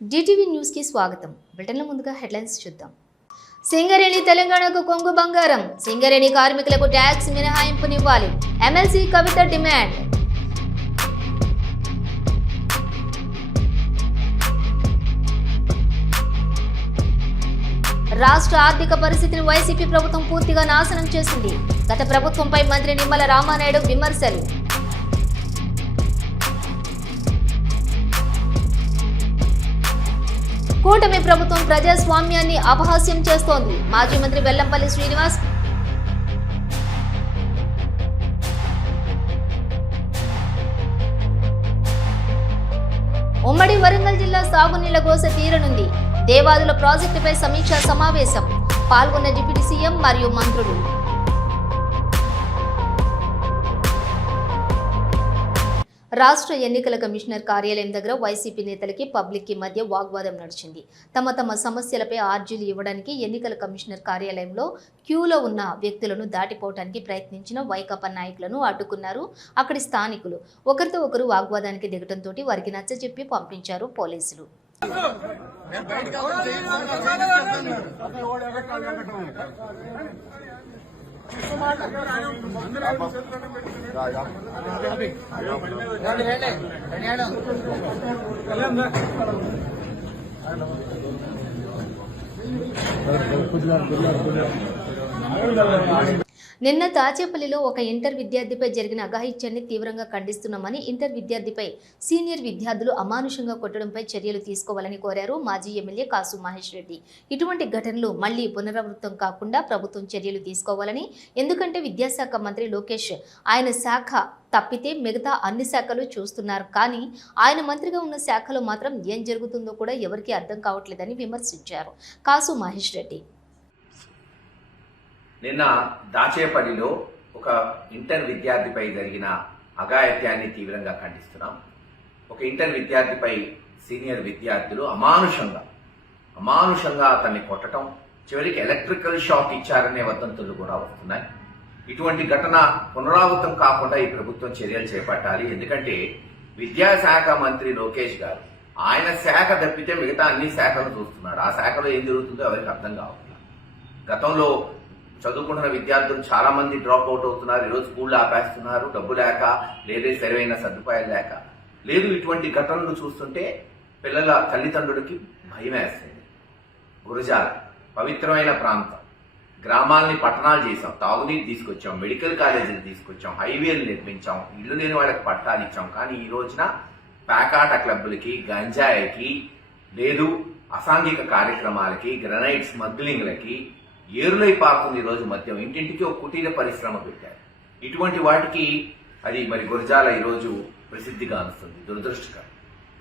DTV news కి స్వాగతం. బ్రిటన్లో ముందుగా హెడ్లైన్స్ చూద్దాం. సింగరేణి తెలంగాణకు కొంగు బంగారం. సింగరేణి కార్మికులకు ట్యాక్స్ మినహాయింపునివ్వాలి. ఎమ్మెల్సీ కవిత డిమాండ్. రాష్ట్ర ఆర్థిక పరిస్థితిని వైసీపీ ప్రభుత్వం పూర్తిగా నాశనం చేసింది. గత ప్రభుత్వంపై మంత్రి నిమ్మల రామానాయుడు విమర్శలు. కూటమి ప్రభుత్వం ప్రజాస్వామ్యాన్ని అపహాస్యం చేస్తోంది. మాజీ మంత్రి వెల్లంపల్లి శ్రీనివాస్. ఉమ్మడి వరంగల్ జిల్లా సాగునీళ్ల గోస తీరనుంది. దేవాదుల ప్రాజెక్టుపై సమీక్షా సమావేశం. పాల్గొన్న డిప్యూటీ సీఎం మరియు మంత్రులు. రాష్ట్ర ఎన్నికల కమిషనర్ కార్యాలయం దగ్గర వైసీపీ నేతలకి పబ్లిక్ కి మధ్య వాగ్వాదం నడిచింది. తమ సమస్యలపై ఆర్జీలు ఇవ్వడానికి ఎన్నికల కమిషనర్ కార్యాలయంలో క్యూలో ఉన్న వ్యక్తులను దాటిపోవడానికి ప్రయత్నించిన వైకాపా నాయకులను అడ్డుకున్నారు అక్కడి స్థానికులు. ఒకరితో ఒకరు వాగ్వాదానికి దిగటంతో వారికి నచ్చజెప్పి పంపించారు పోలీసులు. నిన్న తాచేపల్లిలో ఒక ఇంటర్ విద్యార్థిపై జరిగిన అఘాయిత్యాన్ని తీవ్రంగా ఖండిస్తున్నామని, ఇంటర్ విద్యార్థిపై సీనియర్ విద్యార్థులు అమానుషంగా కొట్టడంపై చర్యలు తీసుకోవాలని కోరారు మాజీ ఎమ్మెల్యే కాసు మహేష్ రెడ్డి. ఇటువంటి ఘటనలు మళ్లీ పునరావృతం కాకుండా ప్రభుత్వం చర్యలు తీసుకోవాలని, ఎందుకంటే విద్యాశాఖ మంత్రి లోకేష్ ఆయన శాఖ తప్పితే మిగతా అన్ని శాఖలు చూస్తున్నారు, కానీ ఆయన మంత్రిగా ఉన్న శాఖలో మాత్రం ఏం జరుగుతుందో కూడా ఎవరికీ అర్థం కావట్లేదని విమర్శించారు కాసు మహేష్ రెడ్డి. నిన్న దాచేపల్లిలో ఒక ఇంటర్ విద్యార్థిపై జరిగిన అఘాయిత్యాన్ని తీవ్రంగా ఖండిస్తున్నాం. ఒక ఇంటర్ విద్యార్థిపై సీనియర్ విద్యార్థులు అమానుషంగా అతన్ని కొట్టడం, చివరికి ఎలక్ట్రికల్ షాక్ ఇచ్చారనే వదంతులు కూడా వస్తున్నాయి. ఇటువంటి ఘటన పునరావృతం కాకుండా ఈ ప్రభుత్వం చర్యలు చేపట్టాలి. ఎందుకంటే విద్యాశాఖ మంత్రి లోకేష్ గారు ఆయన శాఖ తప్పితే మిగతా అన్ని శాఖలు చూస్తున్నాడు. ఆ శాఖలో ఏం జరుగుతుందో ఎవరికి అర్థం కావట్లేదు. గతంలో చదువుకుంటున్న విద్యార్థులు చాలా మంది డ్రాప్ అవుట్ అవుతున్నారు. ఈరోజు స్కూళ్ళు ఆపేస్తున్నారు, డబ్బు లేక, లేదే సరైన సదుపాయాలు లేక. లేదు, ఇటువంటి ఘటనలు చూస్తుంటే పిల్లల తల్లిదండ్రులకి భయం వేస్తుంది. గురజాల పవిత్రమైన ప్రాంతం, గ్రామాలని పట్టణాలు చేసాం, తాగునీరు తీసుకొచ్చాం, మెడికల్ కాలేజీలు తీసుకొచ్చాం, హైవేలు నిర్మించాం, ఇల్లు లేని వాళ్ళకి పట్టాలు ఇచ్చాం. కానీ ఈ రోజున ప్యాకాట క్లబ్బులకి, గంజాయికి, లేదు అసాంఘిక కార్యక్రమాలకి, గ్రనైట్ స్మగ్లింగ్లకి ఏరులై పారుతుంది. ఈ రోజు మద్యం, ఇంటింటికి ఒక కుటీర పరిశ్రమ పెట్టారు. ఇటువంటి వాటికి అది మరి గురజాల ఈరోజు ప్రసిద్ధిగాంస్తుంది. దురదృష్టకరం.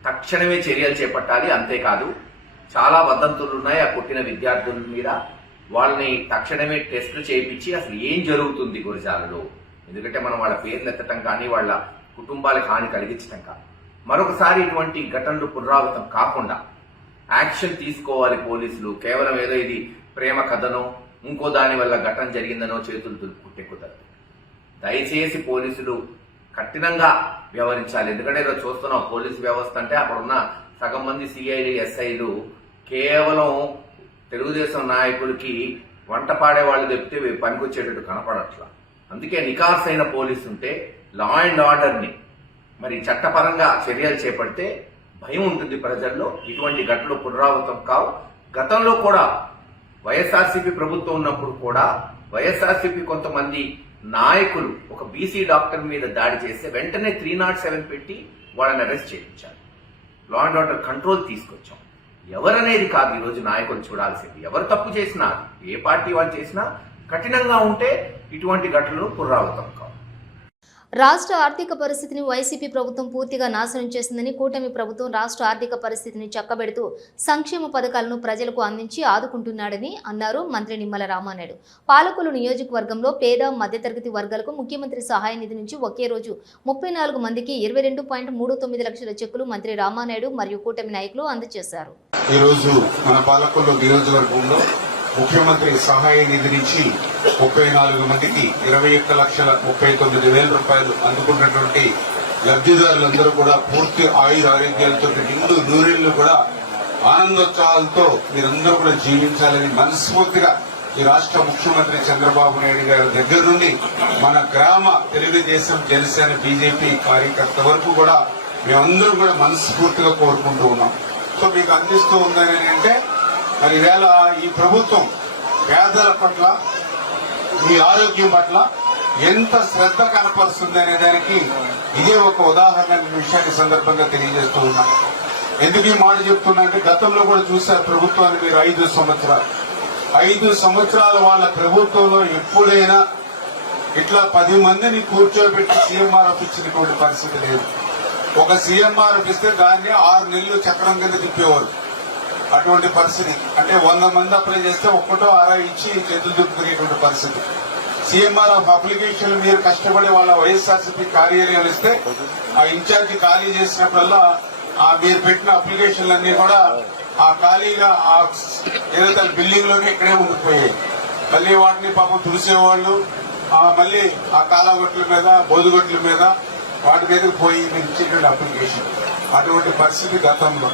తక్షణమే చర్యలు చేపట్టాలి. అంతేకాదు, చాలా వదంతులు ఉన్నాయి ఆ కొట్టిన విద్యార్థుల మీద. వాళ్ళని తక్షణమే టెస్టులు చేయించి అసలు ఏం జరుగుతుంది గురజాలలో, ఎందుకంటే మనం వాళ్ళ పేర్లు ఎత్తటం కానీ వాళ్ళ కుటుంబాలకు హాని కలిగించటం కాదు. మరొకసారి ఇటువంటి ఘటనలు పునరావృతం కాకుండా యాక్షన్ తీసుకోవాలి పోలీసులు. కేవలం ఏదో ఇది ప్రేమ కథనో ఇంకో దాని వల్ల ఘటన జరిగిందనో చేతులు దులుపుకుంటే కుదరదు. దయచేసి పోలీసులు కఠినంగా వ్యవహరించాలి. ఎందుకంటే ఈరోజు చూస్తున్నాం పోలీసు వ్యవస్థ అంటే అక్కడున్న సగం మంది సిఐలు, ఎస్ఐలు కేవలం తెలుగుదేశం నాయకులకి వంట పాడే వాళ్ళు తప్పితే పనికొచ్చేటట్టు కనపడట్లా. అందుకే నికార్సైన పోలీసు ఉంటే లా అండ్ ఆర్డర్ని మరి చట్టపరంగా చర్యలు చేపడితే భయం ఉంటుంది ప్రజల్లో. ఇటువంటి ఘటనలు పునరావృతం కావు. గతంలో కూడా వైఎస్ఆర్సీపీ ప్రభుత్వం ఉన్నప్పుడు కూడా వైఎస్ఆర్సీపీ కొంతమంది నాయకులు ఒక బీసీ డాక్టర్ మీద దాడి చేస్తే వెంటనే 307 పెట్టి వాళ్ళని అరెస్ట్ చేయించారు. లా అండ్ ఆర్డర్ కంట్రోల్ తీసుకొచ్చాం. ఎవరనేది కాదు ఈరోజు నాయకులు చూడాల్సింది. ఎవరు తప్పు చేసినా, ఏ పార్టీ వాళ్ళు చేసినా కఠినంగా ఉంటే ఇటువంటి ఘటనలు పునరావృతం కావు. రాష్ట్ర ఆర్థిక పరిస్థితిని వైసీపీ ప్రభుత్వం పూర్తిగా నాశనం చేసిందని, కూటమి ప్రభుత్వం రాష్ట్ర ఆర్థిక పరిస్థితిని చక్కబెడుతూ సంక్షేమ పథకాలను ప్రజలకు అందించి ఆదుకుంటున్నాడని అన్నారు మంత్రి నిమ్మల రామానాయుడు. పాలకొల్లు నియోజకవర్గంలో పేద మధ్యతరగతి వర్గాలకు ముఖ్యమంత్రి సహాయ నిధి నుంచి ఒకే రోజు 34 మందికి 22.39 లక్షల చెక్కులు మంత్రి రామానాయుడు మరియు కూటమి నాయకులు అందజేశారు. ముఖ్యమంత్రి సహాయ నిధి నుంచి 34 మందికి 21,39,000 రూపాయలు అందుకున్నటువంటి లబ్ధిదారులందరూ కూడా పూర్తి ఆయుర ఆరోగ్యాలతో నిండు నూరేళ్లు కూడా ఆనందోత్సాహాలతో మీరందరూ కూడా జీవించాలని మనస్ఫూర్తిగా ఈ రాష్ట్ర ముఖ్యమంత్రి చంద్రబాబు నాయుడు గారి దగ్గర నుండి మన గ్రామ తెలుగుదేశం జనసేన బీజేపీ కార్యకర్త వరకు కూడా మేమందరం కూడా మనస్ఫూర్తిగా కోరుకుంటూ ఉన్నాం. సో మీకు అందిస్తూ ఉందని అంటే మరి ఈవేళ ఈ ప్రభుత్వం పేదల పట్ల మీ ఆరోగ్యం పట్ల ఎంత శ్రద్ధ కనపరుస్తుంది అనే దానికి ఇదే ఒక ఉదాహరణ విషయాన్ని సందర్భంగా తెలియజేస్తూ ఉన్నాం. ఎందుకు ఈ మాట చెప్తున్నా అంటే గతంలో కూడా చూశారు ప్రభుత్వాన్ని మీరు 5 సంవత్సరాల వాళ్ళ ప్రభుత్వంలో ఎప్పుడైనా ఇట్లా 10 మందిని కూర్చోబెట్టి సీఎంఆర్ఎఫ్ ఇచ్చినటువంటి పరిస్థితి లేదు. ఒక సీఎంఆర్ఎఫ్ ఇస్తే దాన్ని 6 నెలలు చక్రం కింద తిప్పేవారు. అటువంటి పరిస్థితి అంటే 100 మంది అప్లై చేస్తే ఒక్కటో 6 ఇచ్చి చేతులు దుక్కునేటువంటి పరిస్థితి. సీఎంఆర్ఎఫ్ అప్లికేషన్ మీరు కష్టపడి వాళ్ళ వైఎస్ఆర్సీపీ కార్యాలయం ఇస్తే ఆ ఇన్ఛార్జి ఖాళీ చేసినప్పుడల్లా మీరు పెట్టిన అప్లికేషన్లన్నీ కూడా ఆ ఖాళీగా ఏదైతే బిల్డింగ్ లోకి ఇక్కడే ఉండిపోయాయి. మళ్ళీ వాటిని పాపం తుడిసేవాళ్ళు మళ్ళీ ఆ కాలగొట్ల మీద బోదుగొట్ల మీద వాటి మీదకి పోయి మీరు ఇచ్చేటువంటి అప్లికేషన్ అటువంటి పరిస్థితి గతంలో.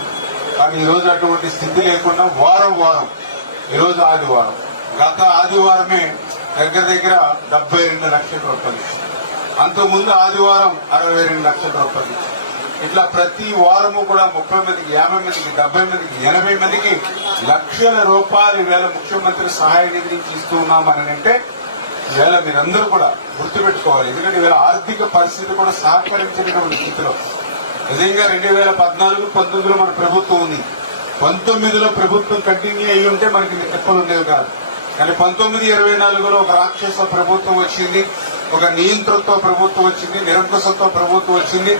కానీ ఈరోజు అటువంటి స్థితి లేకుండా వారం ఈరోజు ఆదివారం గత ఆదివారమే దగ్గర 72 లక్షల రూపాయలు, అంతకుముందు ఆదివారం 62 లక్షల రూపాయలు. ఇట్లా ప్రతి వారము కూడా 30 మందికి 50 మందికి 70 మందికి 80 మందికి లక్షల రూపాయలు ఈవేళ ముఖ్యమంత్రి సహాయ నిధి నుంచి ఇస్తూ ఉన్నామని అంటే ఈవేళ మీరందరూ కూడా గుర్తుపెట్టుకోవాలి. ఎందుకంటే ఈవేళ ఆర్థిక పరిస్థితి కూడా సహకరించినటువంటి స్థితిలో నిజంగా 2014-19లో మన ప్రభుత్వం ఉంది. 19లో ప్రభుత్వం కంటిన్యూ అయ్యి ఉంటే మనకి తిప్పలు ఉండేవి కాదు. కానీ 19-24లో ఒక రాక్షస ప్రభుత్వం వచ్చింది, ఒక నియంత్రణతో ప్రభుత్వం వచ్చింది, నిరంకుశతో ప్రభుత్వం వచ్చింది.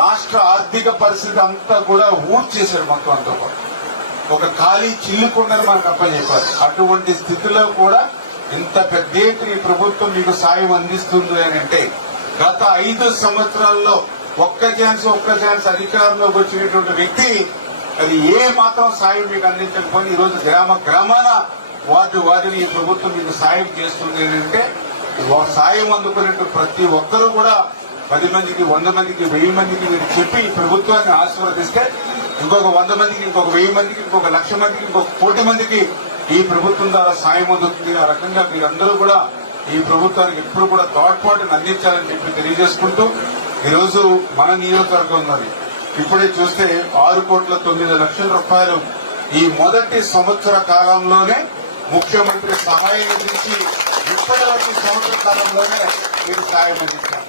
రాష్ట్ర ఆర్థిక పరిస్థితి అంతా కూడా ఊడ్చేశారు మొత్తం అంతా కూడా. ఒక ఖాళీ చిల్లుకుండని మనకు అప్పచెప్పారు. అటువంటి స్థితిలో కూడా ఇంత పెద్ద ఎత్తున ఈ ప్రభుత్వం మీకు సాయం అందిస్తుంది అని అంటే గత 5 సంవత్సరాల్లో ఒక్క ఛాన్స్ అధికారంలోకి వచ్చినటువంటి వ్యక్తి అది ఏ మాత్రం సాయం మీకు అందించకపోయి ఈరోజు గ్రామాన వారిని ఈ ప్రభుత్వం మీకు సాయం చేస్తుంది అంటే సాయం అందుకునే ప్రతి ఒక్కరూ కూడా 10 మందికి 100 మందికి 1000 మందికి మీరు చెప్పి ఈ ప్రభుత్వాన్ని ఆశీర్వదిస్తే ఇంకొక 100 మందికి ఇంకొక 1000 మందికి ఇంకొక 1,00,000 మందికి ఇంకొక 1,00,00,000 మందికి ఈ ప్రభుత్వం ద్వారా సాయం అందుతుంది. ఆ రకంగా మీరందరూ కూడా ఈ ప్రభుత్వానికి ఎప్పుడు కూడా తోడ్పాటును అందించాలని చెప్పి తెలియజేసుకుంటూ ఈరోజు మన నియోజకవర్గంలోని ఇప్పుడే చూస్తే 6,9,00,00,000 రూపాయలు ఈ మొదటి సంవత్సర కాలంలోనే ముఖ్యమంత్రి సహాయం నుంచి ఇప్పటివరకు సంవత్సర కాలంలోనే మీరు సాయం అందించారు.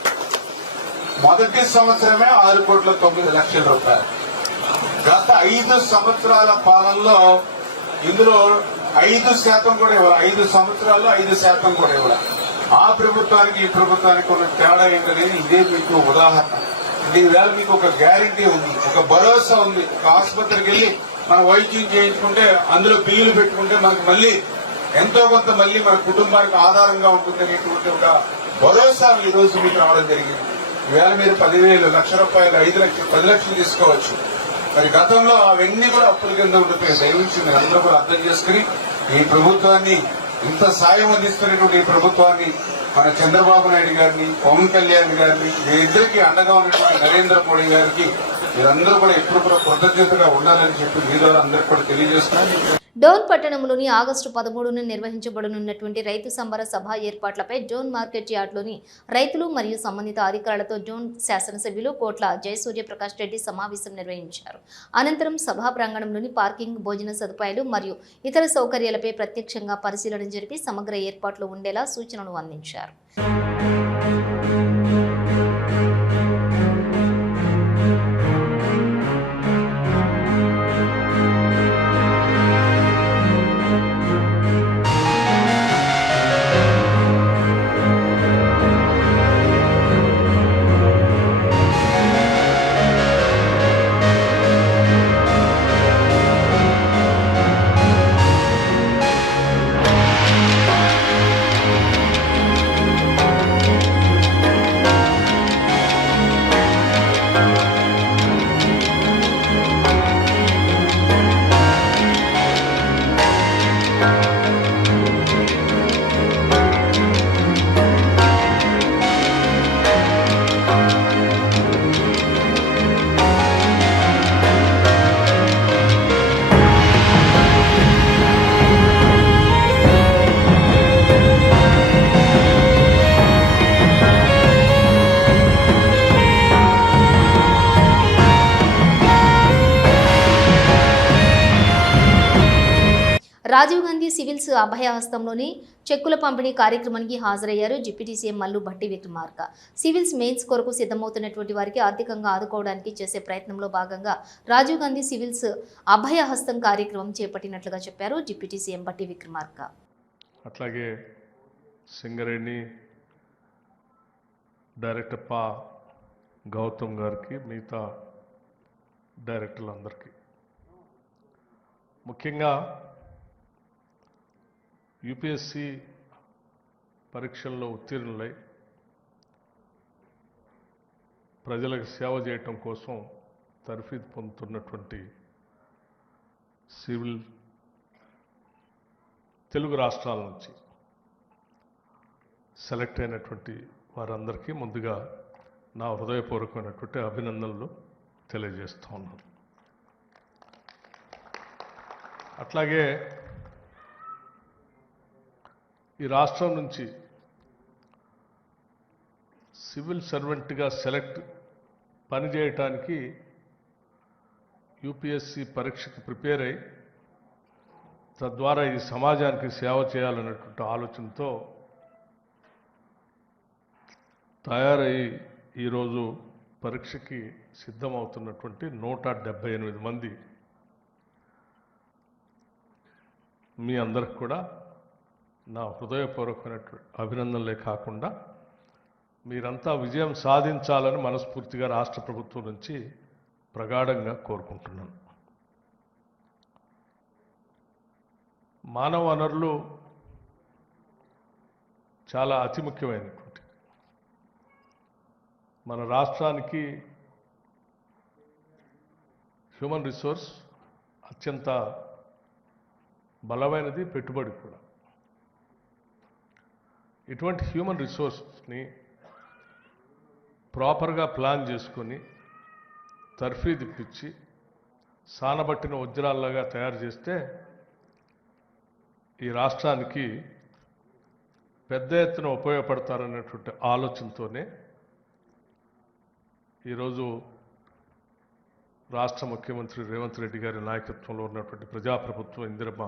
మొదటి సంవత్సరమే 6,9,00,000 రూపాయలు. గత 5 సంవత్సరాల పాలనలో ఇందులో 5% కూడా ఇవ్వాలి. 5 సంవత్సరాల్లో 5% కూడా ఇవ్వాలి. ఆ ప్రభుత్వానికి ఈ ప్రభుత్వానికి ఉన్న తేడా ఏంటనేది ఇదే మీకు ఉదాహరణ. ఈవేళ మీకు ఒక గ్యారంటీ ఉంది, ఒక భరోసా ఉంది. ఒక ఆసుపత్రికి వెళ్లి మనం వైద్యం చేయించుకుంటే అందులో బిల్లులు పెట్టుకుంటే మనకు మళ్ళీ ఎంతో కొంత మళ్ళీ మన కుటుంబానికి ఆధారంగా ఉంటుంది అనేటువంటి ఒక భరోసా ఈ రోజు మీకు రావడం జరిగింది. ఈవేళ మీరు 10,000, 1,00,000 రూపాయలు, 5 లక్షలు, 10 లక్షలు తీసుకోవచ్చు. మరి గతంలో అవన్నీ కూడా అప్పుల కింద ఉండిపోయి దయవించి మీరు అందరూ కూడా అర్థం చేసుకుని ఈ ప్రభుత్వాన్ని ఇంత సాయం అందిస్తున్నటువంటి ఈ ప్రభుత్వాన్ని మన చంద్రబాబు నాయుడు గారిని, పవన్ కళ్యాణ్ గారిని, వీరిద్దరికీ అండగా ఉన్నటువంటి నరేంద్ర మోడీ గారికి మీరందరూ కూడా ఎప్పుడు కూడా కృతజ్ఞతగా ఉండాలని చెప్పి మీ ద్వారా అందరికీ కూడా తెలియజేస్తున్నారు. డోన్ పట్టణంలోని ఆగస్టు 13న నిర్వహించబడనున్నటువంటి రైతు సంబర సభ ఏర్పాట్లపై డోన్ మార్కెట్ యార్డ్లోని రైతులు మరియు సంబంధిత అధికారులతో డోన్ శాసనసభ్యులు కోట్ల జయసూర్యప్రకాష్ రెడ్డి సమావేశం నిర్వహించారు. అనంతరం సభా ప్రాంగణంలోని పార్కింగ్, భోజన సదుపాయాలు మరియు ఇతర సౌకర్యాలపై ప్రత్యక్షంగా పరిశీలన జరిపి సమగ్ర ఏర్పాట్లు ఉండేలా సూచనలు అందించారు. రాజీవ్ గాంధీ సివిల్స్ అభయహస్తంలోని చెక్కుల పంపిణీ కార్యక్రమానికి హాజరయ్యారు deputy CM Mallu Bhatti Vikramarka. Civils mains కొరకు సిద్ధమవుతున్నటువంటి వారికి ఆర్థికంగా ఆదుకోవడానికి చేసే ప్రయత్నంలో భాగంగా రాజీవ్ గాంధీ సివిల్స్ అభయహస్తం కార్యక్రమం చేపట్టినట్లుగా చెప్పారు డిప్యూటీ సీఎం భట్టి విక్రమార్క. అట్లాగే సింగరేణి డైరెక్టర్ గౌతమ్ గారికి, మిగతా డైరెక్టర్లందరికీ, ముఖ్యంగా యూపీఎస్సీ పరీక్షల్లో ఉత్తీర్ణులై ప్రజలకు సేవ చేయటం కోసం తర్ఫీదు పొందుతున్నటువంటి సివిల్ తెలుగు రాష్ట్రాల నుంచి సెలెక్ట్ అయినటువంటి వారందరికీ ముందుగా నా హృదయపూర్వకమైనటువంటి అభినందనలు తెలియజేస్తూ ఉన్నాను. అట్లాగే ఈ రాష్ట్రం నుంచి సివిల్ సర్వెంట్గా పనిచేయటానికి యూపీఎస్సీ పరీక్షకు ప్రిపేర్ అయి తద్వారా ఈ సమాజానికి సేవ చేయాలనేటువంటి ఆలోచనతో తయారై ఈరోజు పరీక్షకి సిద్ధమవుతున్నటువంటి 178 మంది మీ అందరికి కూడా నా హృదయపూర్వకమైనటువంటి అభినందనలే కాకుండా మీరంతా విజయం సాధించాలని మనస్ఫూర్తిగా రాష్ట్ర ప్రభుత్వం నుంచి ప్రగాఢంగా కోరుకుంటున్నాను. మానవ వనరులు చాలా అతి ముఖ్యమైనటువంటి మన రాష్ట్రానికి హ్యూమన్ రిసోర్స్ అత్యంత బలమైనది, పెట్టుబడి కూడా. ఇటువంటి హ్యూమన్ రిసోర్స్ని ప్రాపర్గా ప్లాన్ చేసుకొని తర్ఫీదు ఇప్పించి సానబట్టిన వజ్రాల్లాగా తయారు చేస్తే ఈ రాష్ట్రానికి పెద్ద ఎత్తున ఉపయోగపడతారనేటువంటి ఆలోచనతోనే ఈరోజు రాష్ట్ర ముఖ్యమంత్రి రేవంత్ రెడ్డి గారి నాయకత్వంలో ఉన్నటువంటి ప్రజాప్రభుత్వం ఇందిరమ్మ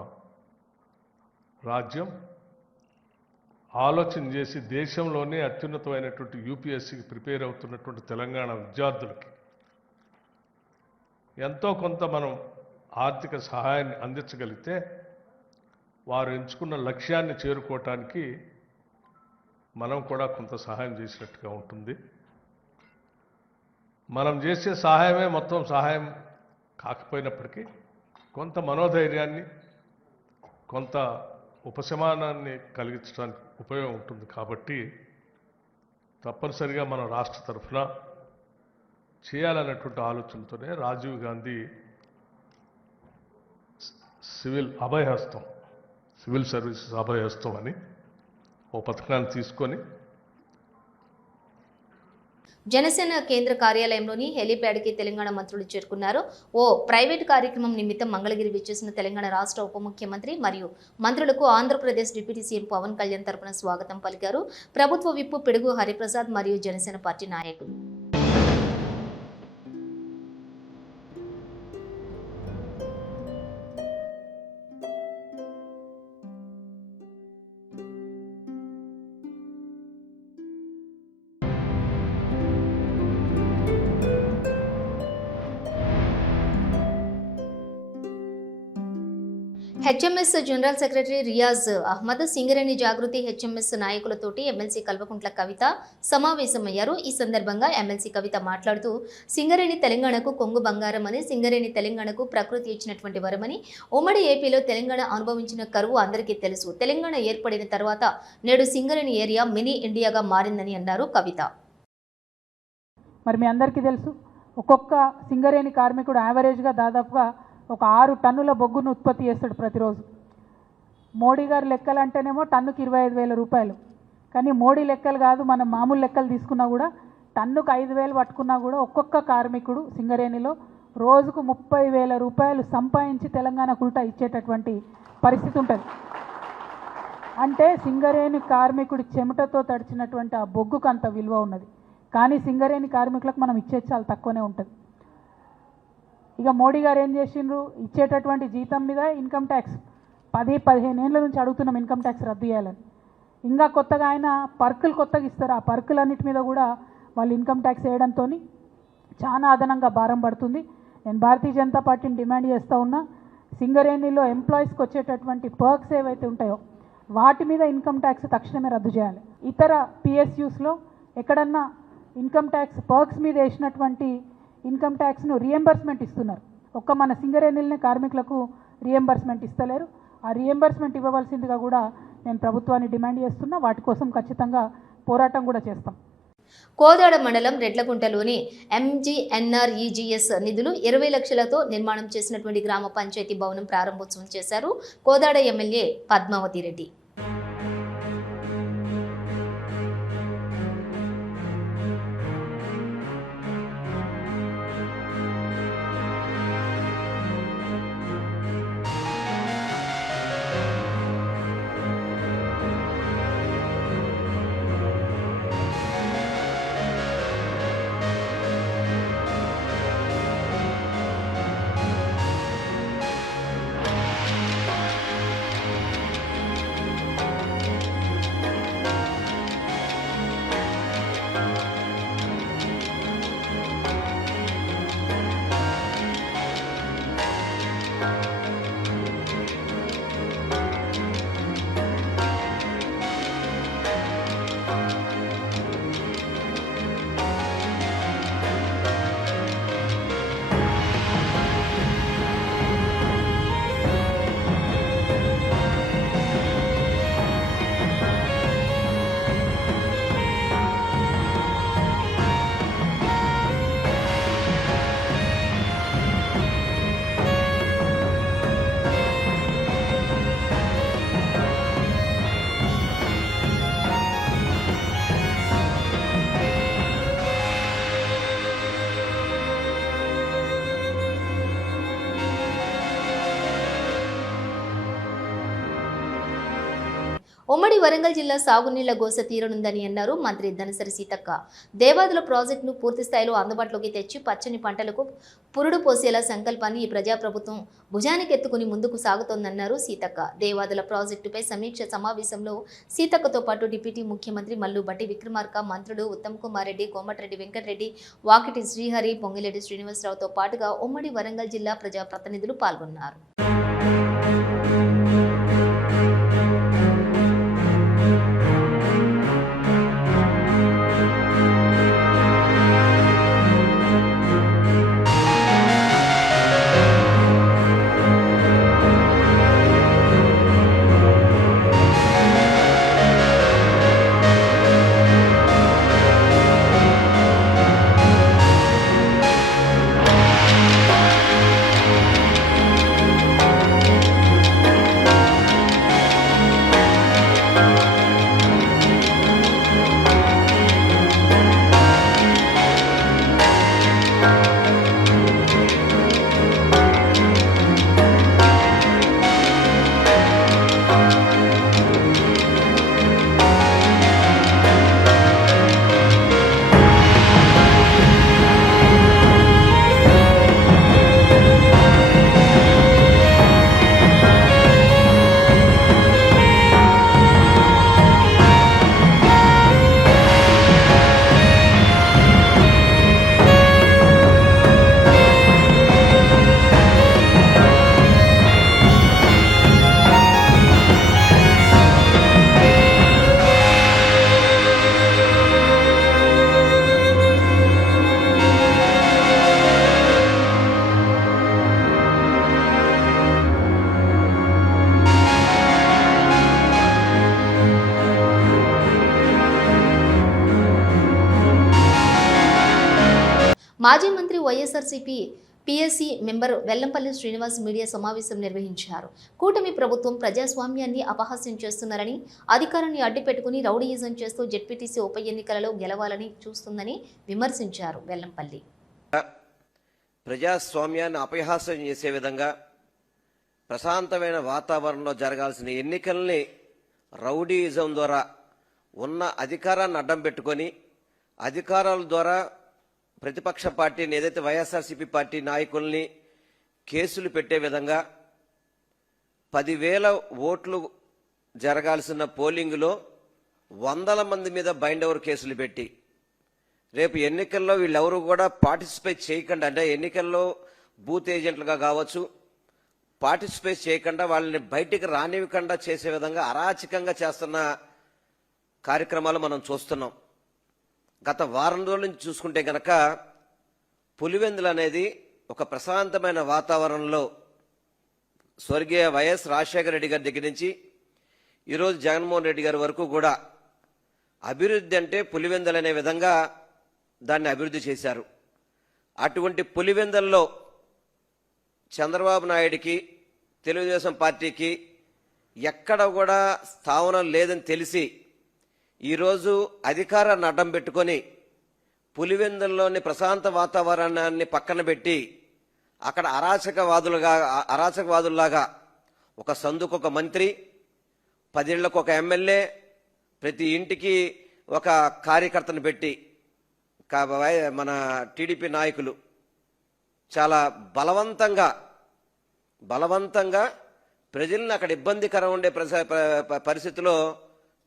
రాజ్యం ఆలోచన చేసి దేశంలోనే అత్యున్నతమైనటువంటి యూపీఎస్సీకి ప్రిపేర్ అవుతున్నటువంటి తెలంగాణ విద్యార్థులకి ఎంతో కొంత మనం ఆర్థిక సహాయాన్ని అందించగలిగితే వారు ఎంచుకున్న లక్ష్యాన్ని చేరుకోవటానికి మనం కూడా కొంత సహాయం చేసినట్టుగా ఉంటుంది. మనం చేసే సహాయమే మొత్తం సహాయం కాకపోయినప్పటికీ కొంత మనోధైర్యాన్ని, కొంత ఉపశమనాన్ని కలిగించడానికి ఉపయోగం ఉంటుంది. కాబట్టి తప్పనిసరిగా మన రాష్ట్ర తరఫున చేయాలన్నటువంటి ఆలోచనతోనే రాజీవ్ గాంధీ సివిల్ సర్వీసెస్ అభయహస్తం అని ఓ పథకాన్ని తీసుకొని జనసేన కేంద్ర కార్యాలయంలోని హెలీప్యాడ్కి తెలంగాణ మంత్రులు చేరుకున్నారు. ఓ ప్రైవేట్ కార్యక్రమం నిమిత్తం మంగళగిరి విచ్చేసిన తెలంగాణ రాష్ట్ర ఉప ముఖ్యమంత్రి మరియు మంత్రులకు ఆంధ్రప్రదేశ్ డిప్యూటీ సీఎం పవన్ కళ్యాణ్ తరపున స్వాగతం పలికారు ప్రభుత్వ విప్ పిడుగు హరిప్రసాద్ మరియు జనసేన పార్టీ నాయకులు. HMS general secretary Riyaz Ahmed, Singareni Jagruthi HMS నాయకులతోటి ఎమ్మెల్సీ కల్వకుంట్ల కవిత సమావేశమయ్యారు. ఈ సందర్భంగా ఎమ్మెల్సీ కవిత మాట్లాడుతూ సింగరేణి తెలంగాణకు కొంగు బంగారం అని, సింగరేణి తెలంగాణకు ప్రకృతి ఇచ్చినటువంటి వరమని, ఉమ్మడి ఏపీలో తెలంగాణ అనుభవించిన కరువు అందరికీ తెలుసు. తెలంగాణ ఏర్పడిన తర్వాత నేడు సింగరేణి ఏరియా మినీ ఇండియాగా మారిందని అన్నారు కవిత. మరి మీ అందరికీ తెలుసు, ఒక్కొక్క సింగరేణి కార్మికుడు యావరేజ్గా దాదాపుగా ఒక 6 టన్నుల బొగ్గును ఉత్పత్తి చేస్తాడు ప్రతిరోజు. మోడీ గారి లెక్కలు అంటేనేమో టన్నుకు 25,000 రూపాయలు. కానీ మోడీ లెక్కలు కాదు, మనం మామూలు లెక్కలు తీసుకున్నా కూడా టన్నుకు 5,000 పట్టుకున్నా కూడా ఒక్కొక్క కార్మికుడు సింగరేణిలో రోజుకు 30,000 రూపాయలు సంపాదించి తెలంగాణకు ఉల్టా ఇచ్చేటటువంటి పరిస్థితి ఉంటుంది. అంటే సింగరేణి కార్మికుడి చెమటతో తడిచినటువంటి ఆ బొగ్గుకు అంత విలువ ఉన్నది. కానీ సింగరేణి కార్మికులకు మనం ఇచ్చేది చాలా తక్కువనే ఉంటుంది. ఇక మోడీ గారు ఏం చేసిండ్రు, ఇచ్చేటటువంటి జీతం మీద ఇన్కమ్ ట్యాక్స్ 10-15 ఏళ్ళ నుంచి అడుగుతున్నాం ఇన్కమ్ ట్యాక్స్ రద్దు చేయాలని. ఇంకా కొత్తగా ఆయన పర్కులు కొత్తగా ఇస్తారు. ఆ పర్కులన్నిటి మీద కూడా వాళ్ళు ఇన్కమ్ ట్యాక్స్ వేయడంతో చాలా అదనంగా భారం పడుతుంది. నేను భారతీయ జనతా పార్టీని డిమాండ్ చేస్తూ ఉన్నా, సింగరేణిలో ఎంప్లాయీస్కి వచ్చేటటువంటి పర్క్స్ ఏవైతే ఉంటాయో వాటి మీద ఇన్కమ్ ట్యాక్స్ తక్షణమే రద్దు చేయాలి. ఇతర పిఎస్యూస్లో ఎక్కడన్నా ఇన్కమ్ ట్యాక్స్ పర్క్స్ మీద వేసినటువంటి ఇన్కమ్ ట్యాక్స్ను రియంబర్స్మెంట్ ఇస్తున్నారు. ఒక్క మన సింగరేణిలనే కార్మికులకు రియంబర్స్మెంట్ ఇస్తలేరు. ఆ రియంబర్స్మెంట్ ఇవ్వవలసిందిగా కూడా నేను ప్రభుత్వాన్ని డిమాండ్ చేస్తున్నా. వాటి కోసం ఖచ్చితంగా పోరాటం కూడా చేస్తాం. కోదాడ మండలం రెడ్లగుంటలోని ఎంజీఎన్ఆర్ఈజీఎస్ నిధులు 20 లక్షలతో నిర్మాణం చేసినటువంటి గ్రామ పంచాయతీ భవనం ప్రారంభోత్సవం చేశారు కోదాడ ఎమ్మెల్యే పద్మావతి రెడ్డి. ఉమ్మడి వరంగల్ జిల్లా సాగునీళ్ల గోస తీరనుందని అన్నారు మంత్రి దనసరి సీతక్క. దేవాదుల ప్రాజెక్టును పూర్తి స్థాయిలో అందుబాటులోకి తెచ్చి పచ్చని పంటలకు పురుడు పోసేలా సంకల్పాన్ని ఈ ప్రజాప్రభుత్వం భుజానికెత్తుకుని ముందుకు సాగుతోందన్నారు సీతక్క. దేవాదుల ప్రాజెక్టుపై సమీక్ష సమావేశంలో సీతక్కతో పాటు డిప్యూటీ ముఖ్యమంత్రి మల్లు బట్టి విక్రమార్క, మంత్రులు ఉత్తమ్ కుమార్ రెడ్డి, కోమటిరెడ్డి వెంకటరెడ్డి, వాకిటి శ్రీహరి, పొంగిరెడ్డి శ్రీనివాసరావుతో పాటుగా ఉమ్మడి వరంగల్ జిల్లా ప్రజాప్రతినిధులు పాల్గొన్నారు. మాజీ మంత్రి YSRCP PSC member Vellampalli Srinivas media సమావేశం నిర్వహించారు. కూటమి ప్రభుత్వం ప్రజాస్వామ్యాన్ని అపహాస్యం చేస్తున్నారని, అధికారాన్ని అడ్డుపెట్టుకుని రౌడీయిజం చేస్తూ జెడ్పీటీసీ ఉప ఎన్నికలలో గెలవాలని చూస్తుందని విమర్శించారు వెల్లంపల్లి. ప్రజాస్వామ్యాన్ని అపహాస్యం చేసే విధంగా ప్రశాంతమైన వాతావరణంలో జరగాల్సిన ఎన్నికల్ని రౌడీయిజం ద్వారా ఉన్న అధికారాన్ని అడ్డం పెట్టుకొని అధికారాల ద్వారా ప్రతిపక్ష పార్టీని ఏదైతే వైఎస్ఆర్సీపీ పార్టీ నాయకుల్ని కేసులు పెట్టే విధంగా 10,000 ఓట్లు జరగాల్సిన పోలింగ్లో 100 మంది మీద బైండ్ ఓవర్ కేసులు పెట్టి రేపు ఎన్నికల్లో వీళ్ళెవరూ కూడా పార్టిసిపేట్ చేయకుండా, అంటే ఎన్నికల్లో బూత్ ఏజెంట్లుగా కావచ్చు, పార్టిసిపేట్ చేయకుండా వాళ్ళని బయటికి రానివ్వకుండా చేసే విధంగా అరాచకంగా చేస్తున్న కార్యక్రమాలు మనం చూస్తున్నాం. గత వారం రోజుల నుంచి చూసుకుంటే గనక పులివెందులు అనేది ఒక ప్రశాంతమైన వాతావరణంలో స్వర్గీయ వైఎస్ రాజశేఖర రెడ్డి గారి దగ్గర నుంచి ఈరోజు జగన్మోహన్ రెడ్డి గారి వరకు కూడా అభివృద్ధి అంటే పులివెందులు అనే విధంగా దాన్ని అభివృద్ధి చేశారు. అటువంటి పులివెందుల్లో చంద్రబాబు నాయుడికి, తెలుగుదేశం పార్టీకి ఎక్కడ కూడా స్థావరం లేదని తెలిసి ఈరోజు అధికారాన్ని అడ్డం పెట్టుకొని పులివెందుల్లోని ప్రశాంత వాతావరణాన్ని పక్కన పెట్టి అక్కడ అరాచకవాదుల్లాగా ఒక సందుకు ఒక మంత్రి, 10 ఇళ్లకు ఒక ఎమ్మెల్యే, ప్రతి ఇంటికి ఒక కార్యకర్తను పెట్టి మన టీడీపీ నాయకులు చాలా బలవంతంగా ప్రజల్ని అక్కడ ఇబ్బందికరం ఉండే పరిస్థితిలో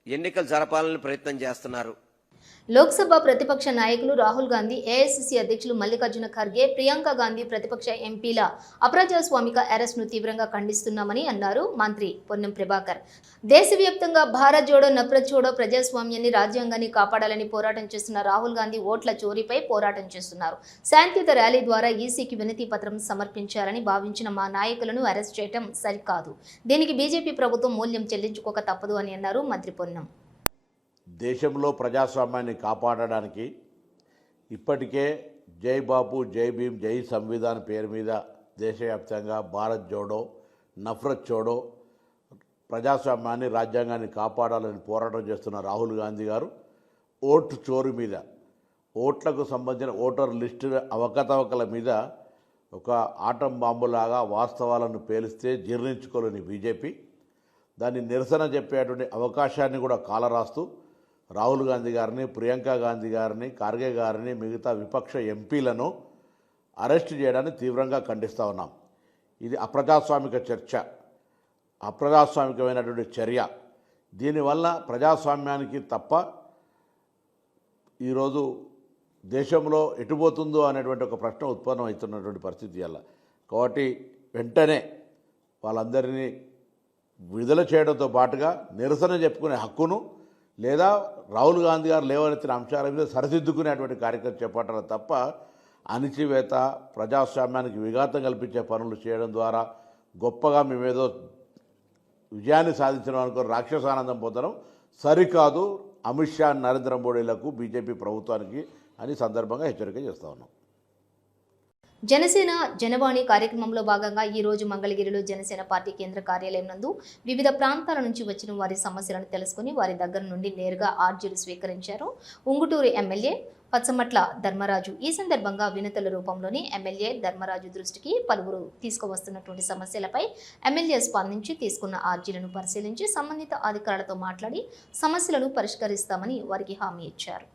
ఎన్నికలు జరపాలని ప్రయత్నం చేస్తున్నారు. లోక్సభ ప్రతిపక్ష నాయకులు రాహుల్ గాంధీ, ఏఐసిసి అధ్యక్షులు మల్లికార్జున ఖర్గే, ప్రియాంక గాంధీ ప్రతిపక్ష ఎంపీల అప్రజాస్వామిక అరెస్ట్ను తీవ్రంగా ఖండిస్తున్నామని అన్నారు మంత్రి పొన్నం ప్రభాకర్. దేశవ్యాప్తంగా భారత్ జోడో నఫరత్ జోడో ప్రజాస్వామ్యాన్ని, రాజ్యాంగాన్ని కాపాడాలని పోరాటం చేస్తున్న రాహుల్ గాంధీ ఓట్ల చోరీపై పోరాటం చేస్తున్నారు. శాంతియుత ర్యాలీ ద్వారా ఈసీకి వినతి పత్రం సమర్పించాలని భావించిన మా నాయకులను అరెస్ట్ చేయడం సరికాదు. దీనికి బీజేపీ ప్రభుత్వం మూల్యం చెల్లించుకోక తప్పదు అని అన్నారు మంత్రి పొన్నం. దేశంలో ప్రజాస్వామ్యాన్ని కాపాడడానికి ఇప్పటికే జై బాపు, జై భీమ్, జై సంవిధాన్ పేరు మీద దేశవ్యాప్తంగా భారత్ జోడో నఫరత్ జోడో ప్రజాస్వామ్యాన్ని, రాజ్యాంగాన్ని కాపాడాలని పోరాటం చేస్తున్న రాహుల్ గాంధీ గారు ఓటు చోరు మీద, ఓట్లకు సంబంధించిన ఓటర్ లిస్టు అవకతవకల మీద ఒక ఆటం బాంబులాగా వాస్తవాలను పేలిస్తే జీర్ణించుకోలేని బీజేపీ దాన్ని నిరసన చెప్పేటువంటి అవకాశాన్ని కూడా కాలరాస్తూ రాహుల్ గాంధీ గారిని, ప్రియాంక గాంధీ గారిని, ఖార్గే గారిని, మిగతా విపక్ష ఎంపీలను అరెస్ట్ చేయడాన్ని తీవ్రంగా ఖండిస్తూ ఉన్నాం. ఇది అప్రజాస్వామిక అప్రజాస్వామికమైనటువంటి చర్య. దీనివల్ల ప్రజాస్వామ్యానికి తప్ప ఈరోజు దేశంలో ఎటుపోతుందో అనేటువంటి ఒక ప్రశ్న ఉత్పన్నం అవుతున్నటువంటి పరిస్థితి వల్ల. కాబట్టి వెంటనే వాళ్ళందరినీ విడుదల చేయడంతో పాటుగా నిరసన చెప్పుకునే హక్కును, లేదా రాహుల్ గాంధీ గారు లేవనెత్తిన అంశాల మీద సరిదిద్దుకునేటువంటి కార్యక్రమం చేపట్టాలి తప్ప అణిచివేత, ప్రజాస్వామ్యానికి విఘాతం కల్పించే పనులు చేయడం ద్వారా గొప్పగా మేమేదో విజయాన్ని సాధించడం అనుకుని రాక్షసానందం పొందడం సరికాదు. అమిత్ షా, నరేంద్ర మోడీలకు, బీజేపీ ప్రభుత్వానికి అని సందర్భంగా హెచ్చరిక చేస్తూ ఉన్నాం. జనసేన జనవాణి కార్యక్రమంలో భాగంగా ఈ రోజు మంగళగిరిలో జనసేన పార్టీ కేంద్ర కార్యాలయం నందు వివిధ ప్రాంతాల నుంచి వచ్చిన వారి సమస్యలను తెలుసుకుని వారి దగ్గర నుండి నేరుగా ఆర్జీలు స్వీకరించారు ఉంగుటూరు ఎమ్మెల్యే పచ్చమట్ల ధర్మరాజు. ఈ సందర్భంగా వినతుల రూపంలోని ఎమ్మెల్యే ధర్మరాజు దృష్టికి పలువురు తీసుకువస్తున్నటువంటి సమస్యలపై ఎమ్మెల్యే స్పందించి తీసుకున్న ఆర్జీలను పరిశీలించి సంబంధిత అధికారులతో మాట్లాడి సమస్యలను పరిష్కరిస్తామని వారికి హామీ ఇచ్చారు.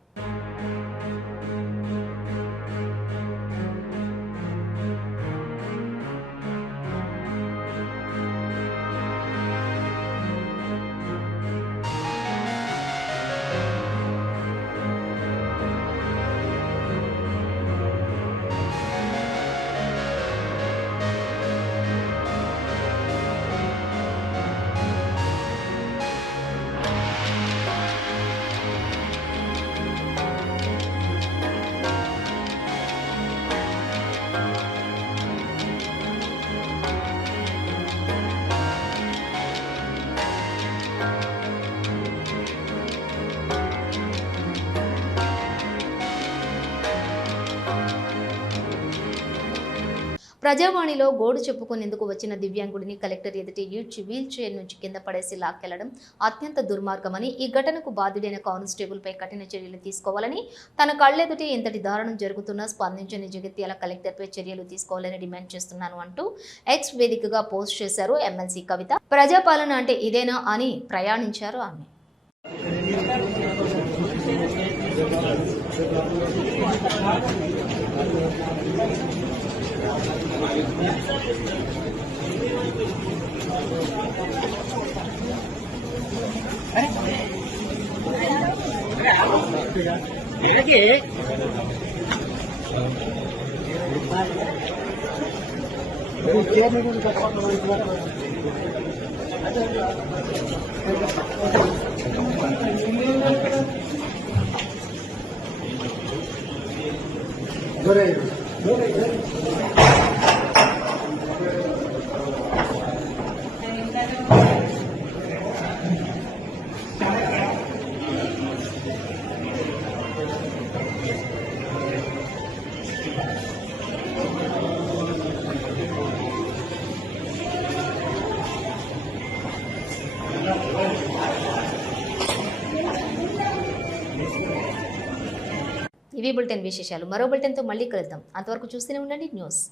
ప్రజావాణిలో గోడు చెప్పుకునేందుకు వచ్చిన దివ్యాంగుడిని కలెక్టర్ ఎదుటి ఈడ్చి వీల్ చైర్ నుంచి కింద పడేసి లాక్కెళ్లడం అత్యంత దుర్మార్గమని, ఈ ఘటనకు బాధ్యుడైన కానిస్టేబుల్పై కఠిన చర్యలు తీసుకోవాలని, తన కళ్లెదుటి ఇంతటి దారుణం జరుగుతున్నా స్పందించని జగిత్యాల కలెక్టర్పై చర్యలు తీసుకోవాలని డిమాండ్ చేస్తున్నాను అంటూ ఎక్స్ వేదికగా పోస్ట్ చేశారు ఎమ్మెల్సీ కవిత. ప్రజాపాలన అంటే ఇదేనా అని ప్రయాణించారు ఆమె. ఇవి బులెటిన్ విశేషాలు. మరో బులెటిన్తో మళ్ళీ కలుద్దాం. అంతవరకు చూస్తూనే ఉండండి న్యూస్.